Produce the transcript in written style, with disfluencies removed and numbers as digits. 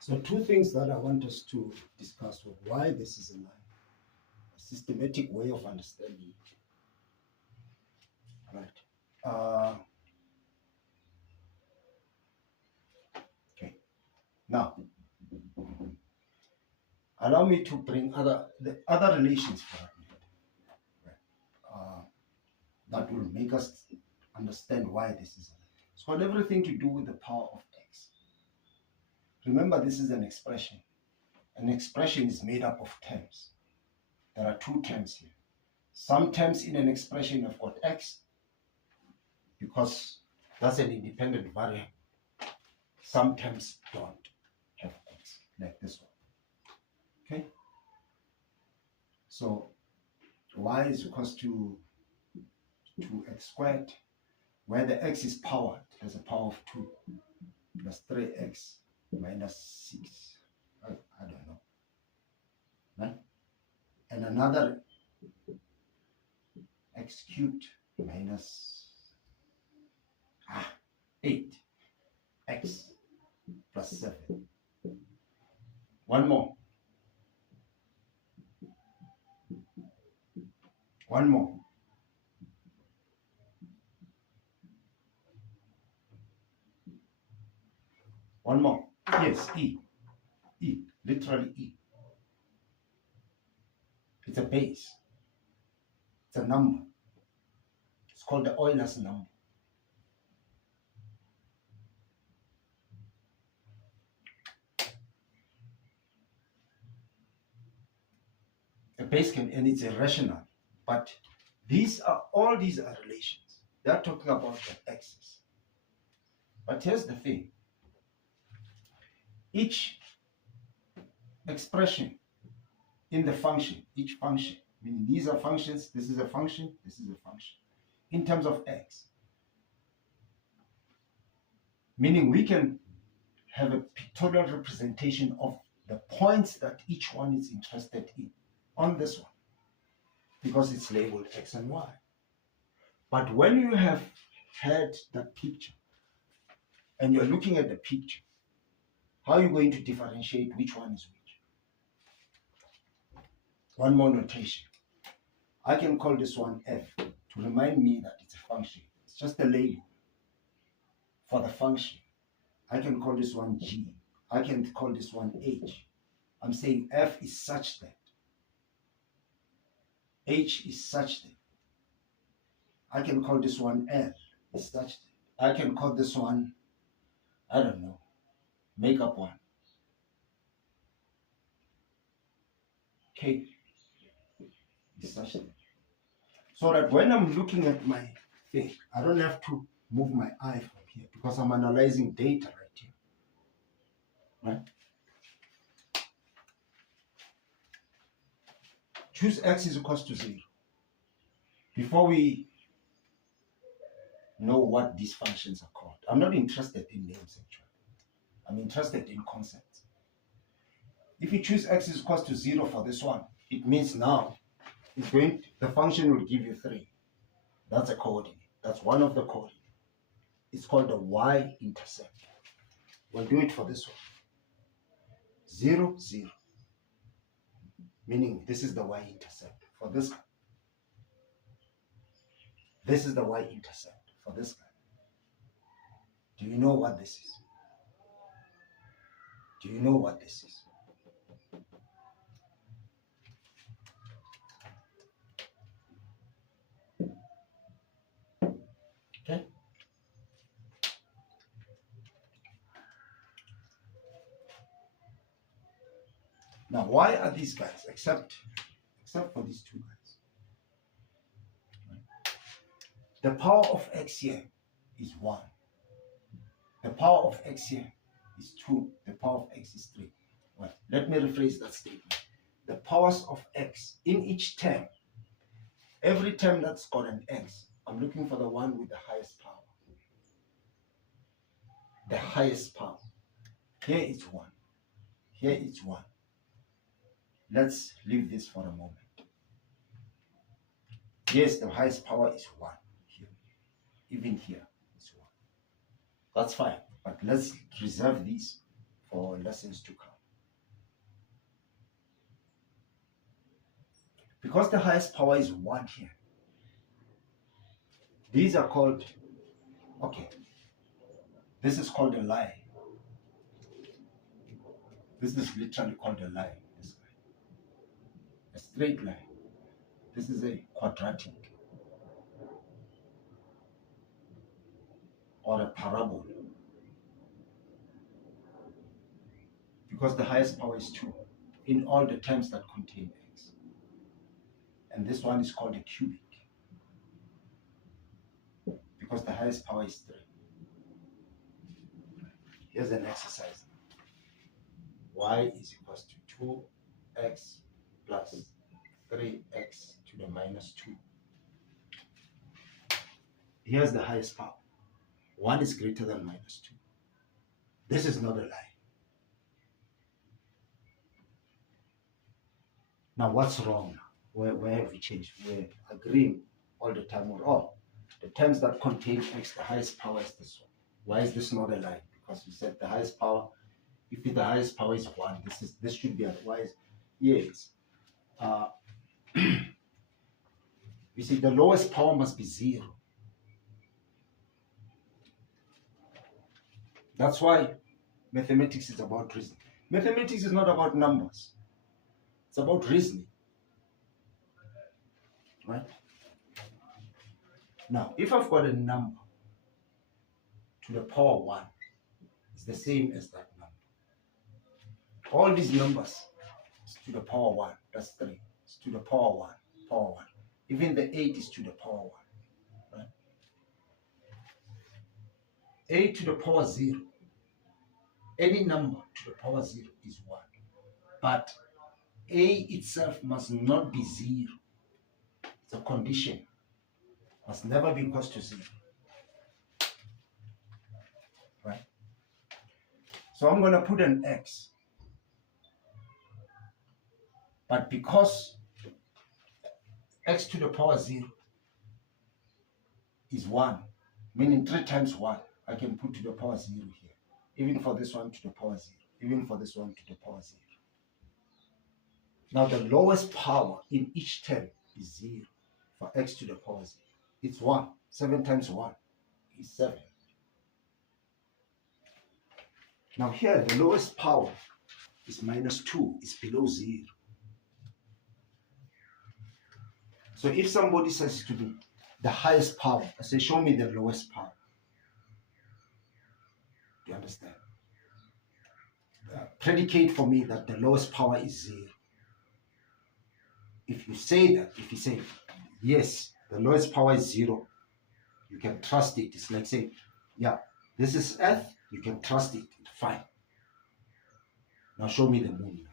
So two things that I want us to discuss with why this is a line, a systematic way of understanding it. Right. Okay. Now, allow me to bring the other relations for a minute, that will make us understand why this is a line. It's got everything to do with the power of x. Remember, this is an expression. An expression is made up of terms. There are two terms here. Some terms in an expression have got x because that's an independent variable. Some terms don't have x, like this one. Okay? So y is equals to 2x squared, where the x is powered. There's a power of 2 plus 3x minus 6. I don't know. Right? And another x cubed minus 8x plus 7. One more. One more. One more. Yes, E. E. Literally E. It's a base. It's a number. It's called the Euler's number. A base can, and it's irrational. But all these are relations. They're talking about the axis. But here's the thing. Each expression in the function, each function, meaning these are functions, this is a function, this is a function, in terms of x. Meaning we can have a pictorial representation of the points that each one is interested in on this one, because it's labeled x and y. But when you have had that picture and you're looking at the picture, how are you going to differentiate which one is which? One more notation. I can call this one f to remind me that it's a function. It's just a label for the function. I can call this one g. I can call this one h. I'm saying f is such that. H is such that. I can call this one L is such that. I can call this one, I don't know, make up one. K is such that. So that when I'm looking at my thing, I don't have to move my eye from here because I'm analyzing data right here. Right? Choose x is equals to 0. Before we know what these functions are called, I'm not interested in names actually. I'm interested in concepts. If you choose x is equals to 0 for this one, it means now the function will give you 3. That's a coordinate. That's one of the coordinates. It's called the y-intercept. We'll do it for this one. 0, 0. Meaning this is the y-intercept for this guy. This is the y-intercept for this guy. Do you know what this is? Do you know what this is? Okay? Now, why are these guys, except for these two guys? The power of x here is 1. The power of x here is 2. The power of x is 3. Well, let me rephrase that statement. The powers of x in each term, every term that's got an x, I'm looking for the one with the highest power. The highest power. Here it's 1. Here it's 1. Let's leave this for a moment. Yes, the highest power is 1 here. Even here it's 1. That's fine. But let's reserve these for lessons to come. Because the highest power is 1 here, these are called, okay, this is called a line. This is literally called a line, this line. A straight line. This is a quadratic or a parabola. Because the highest power is 2 in all the terms that contain x. And this one is called a cubic. Because the highest power is 3. Here's an exercise. Y is equals to 2x plus 3x to the minus 2. Here's the highest power. 1 is greater than minus 2. This is not a lie. Now what's wrong now? Where have we changed? We're agreeing all the time on the terms that contain x, the highest power is this one. Why is this not a lie? Because we said the highest power, if the highest power is 1, this should be otherwise. Yes. You see, the lowest power must be 0. That's why mathematics is about reasoning. Mathematics is not about numbers. It's about reasoning. Right? Now, if I've got a number to the power 1, it's the same as that number. All these numbers is to the power 1. That's 3. It's to the power 1. Power 1. Even the 8 is to the power 1. Right? 8 to the power 0. Any number to the power 0 is 1. But a itself must not be 0. It's a condition. Must never be equal to 0. Right? So I'm going to put an x. But because x to the power 0 is 1, meaning 3 times 1, I can put to the power 0 here. Even for this one to the power 0. Even for this one to the power 0. Now the lowest power in each term is 0 for x to the power 0. It's 1. 7 times 1 is 7. Now here the lowest power is minus 2. It's below 0. So if somebody says to me, the highest power, I say, show me the lowest power. Do you understand? Predicate for me that the lowest power is 0. If you say that, if you say, yes, the lowest power is 0, you can trust it. It's like saying, yeah, this is Earth, you can trust it. Fine. Now show me the moon.